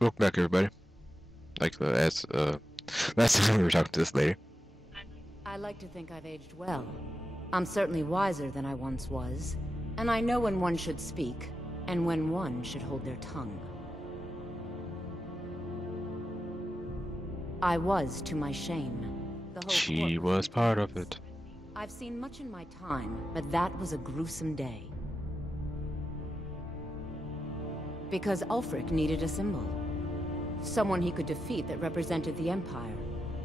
Welcome back, everybody. As last time we were talking to this lady. I like to think I've aged well. I'm certainly wiser than I once was, and I know when one should speak, and when one should hold their tongue. I was, to my shame. The whole She court was part of it. I've seen much in my time, but that was a gruesome day. Because Ulfric needed a symbol. Someone he could defeat that represented the Empire.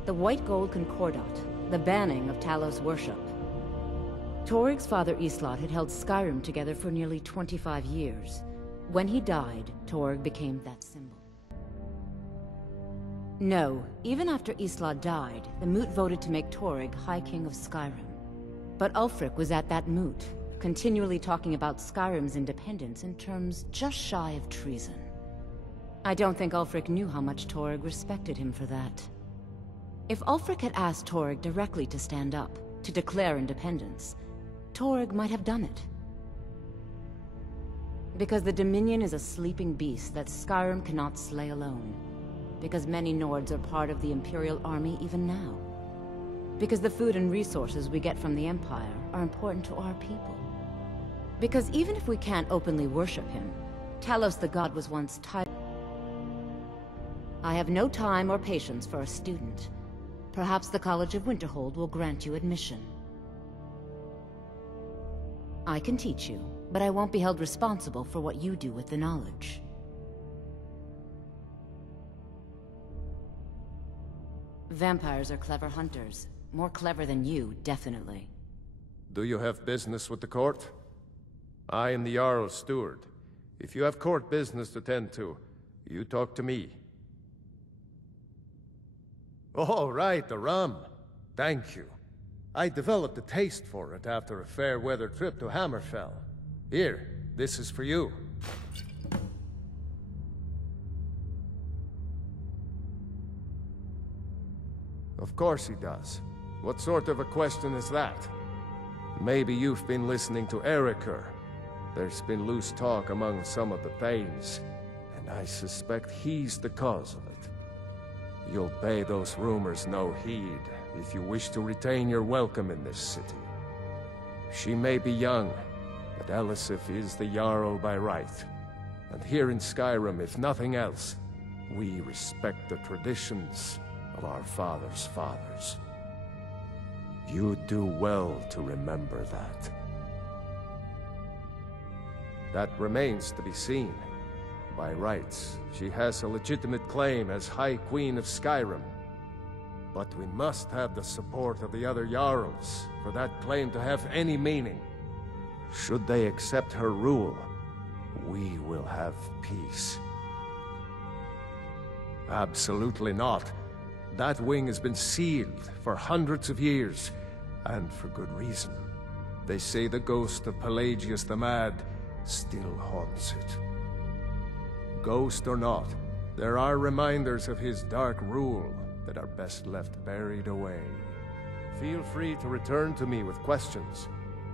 The white gold concordat, the banning of Talos worship. Toryg's father Islot had held Skyrim together for nearly 25 years. When he died, Toryg became that symbol. No, even after Islot died, the Moot voted to make Toryg High King of Skyrim. But Ulfric was at that Moot, continually talking about Skyrim's independence in terms just shy of treason. I don't think Ulfric knew how much Toryg respected him for that. If Ulfric had asked Toryg directly to stand up, to declare independence, Toryg might have done it. Because the Dominion is a sleeping beast that Skyrim cannot slay alone. Because many Nords are part of the Imperial Army even now. Because the food and resources we get from the Empire are important to our people. Because even if we can't openly worship him, Talos the God was once tied. I have no time or patience for a student. Perhaps the College of Winterhold will grant you admission. I can teach you, but I won't be held responsible for what you do with the knowledge. Vampires are clever hunters. More clever than you, definitely. Do you have business with the court? I am the Jarl's steward. If you have court business to tend to, you talk to me. Oh, right, the rum. Thank you. I developed a taste for it after a fair-weather trip to Hammerfell. Here, this is for you. Of course he does. What sort of a question is that? Maybe you've been listening to Erikur. There's been loose talk among some of the Thanes, and I suspect he's the cause of it. You'll pay those rumors no heed if you wish to retain your welcome in this city. She may be young, but Elisif is the Jarl by right. And here in Skyrim, if nothing else, we respect the traditions of our fathers' fathers. You do well to remember that. That remains to be seen. By rights, she has a legitimate claim as High Queen of Skyrim. But we must have the support of the other Jarls for that claim to have any meaning. Should they accept her rule, we will have peace. Absolutely not. That wing has been sealed for hundreds of years, and for good reason. They say the ghost of Pelagius the Mad still haunts it. Ghost or not, there are reminders of his dark rule that are best left buried away. Feel free to return to me with questions.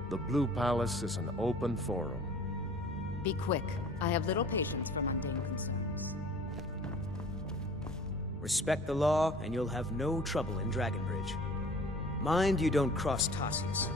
The Blue Palace is an open forum. Be quick. I have little patience for mundane concerns. Respect the law, and you'll have no trouble in Dragonbridge. Mind you don't cross Tassus.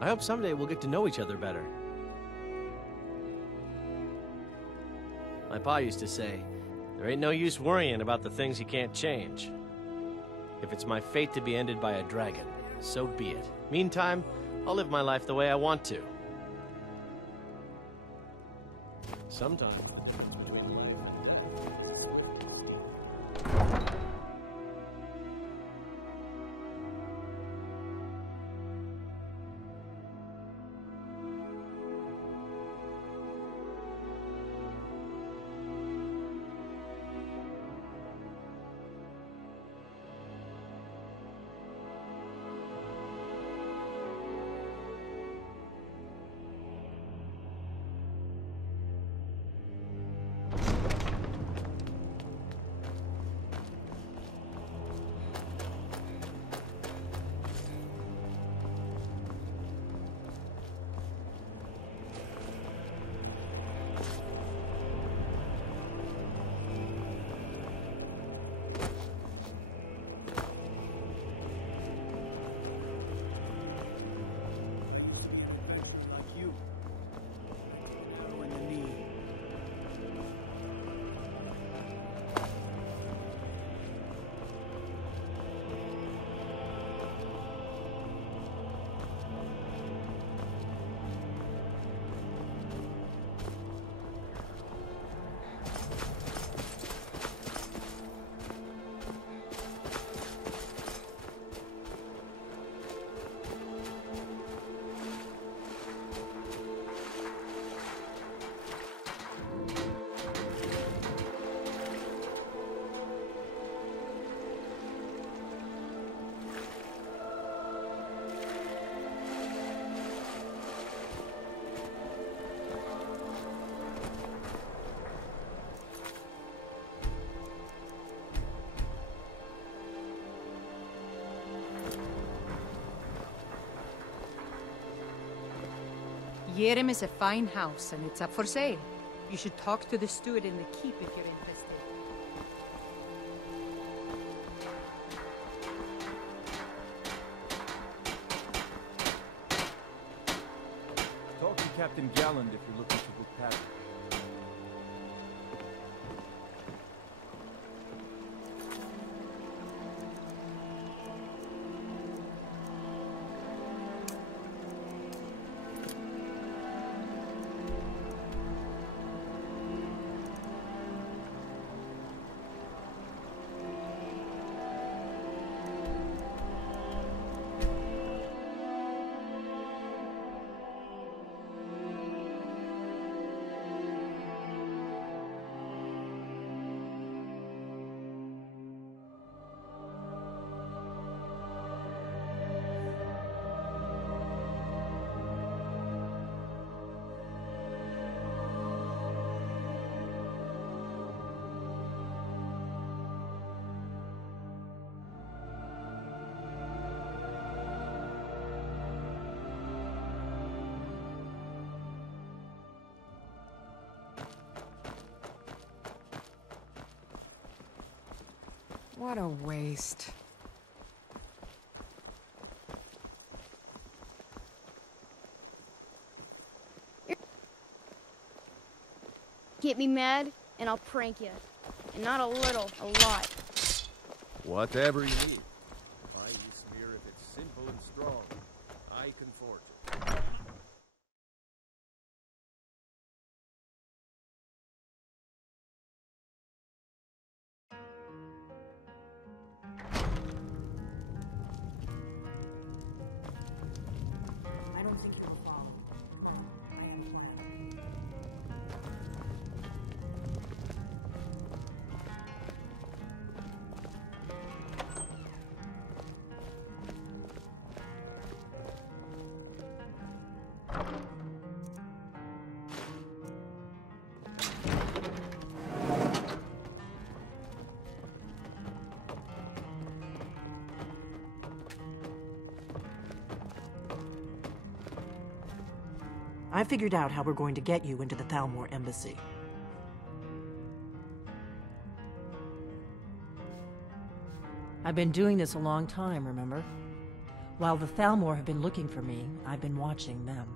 I hope someday we'll get to know each other better. My pa used to say, there ain't no use worrying about the things you can't change. If it's my fate to be ended by a dragon, so be it. Meantime, I'll live my life the way I want to. Sometimes. Skyrim is a fine house, and it's up for sale. You should talk to the steward in the keep if you're interested. Talk to Captain Galland if you're looking to book passage. What a waste. Get me mad, and I'll prank you. And not a little, a lot. Whatever you need. Find you smear if it's simple and strong. I can forge it. I don't think you will follow. I figured out how we're going to get you into the Thalmor embassy. I've been doing this a long time, remember? While the Thalmor have been looking for me, I've been watching them.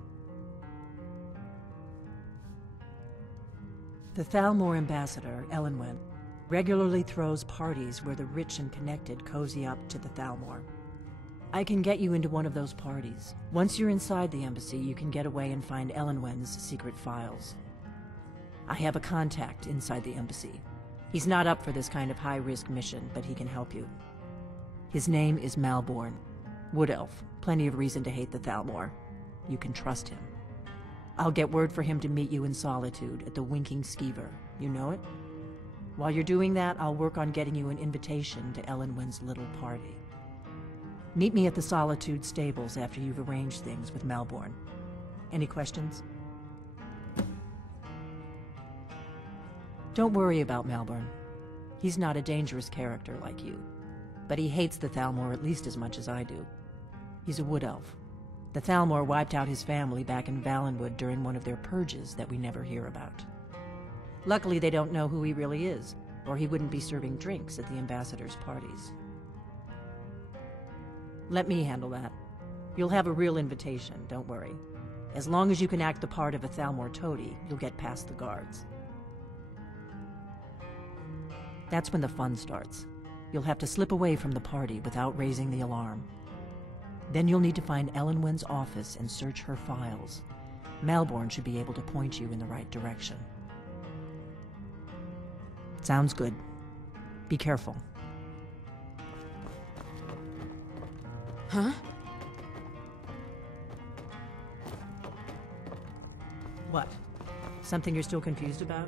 The Thalmor ambassador, Elenwen, regularly throws parties where the rich and connected cozy up to the Thalmor. I can get you into one of those parties. Once you're inside the embassy, you can get away and find Elenwen's secret files. I have a contact inside the embassy. He's not up for this kind of high-risk mission, but he can help you. His name is Malborn. Wood Elf. Plenty of reason to hate the Thalmor. You can trust him. I'll get word for him to meet you in Solitude at the Winking Skeever. You know it? While you're doing that, I'll work on getting you an invitation to Elenwen's little party. Meet me at the Solitude stables after you've arranged things with Malborn. Any questions? Don't worry about Malborn. He's not a dangerous character like you, but he hates the Thalmor at least as much as I do. He's a wood elf. The Thalmor wiped out his family back in Valenwood during one of their purges that we never hear about. Luckily, they don't know who he really is, or he wouldn't be serving drinks at the ambassador's parties. Let me handle that. You'll have a real invitation, don't worry. As long as you can act the part of a Thalmor toady, you'll get past the guards. That's when the fun starts. You'll have to slip away from the party without raising the alarm. Then you'll need to find Elenwen's office and search her files. Malborn should be able to point you in the right direction. Sounds good. Be careful. Huh? What? Something you're still confused about?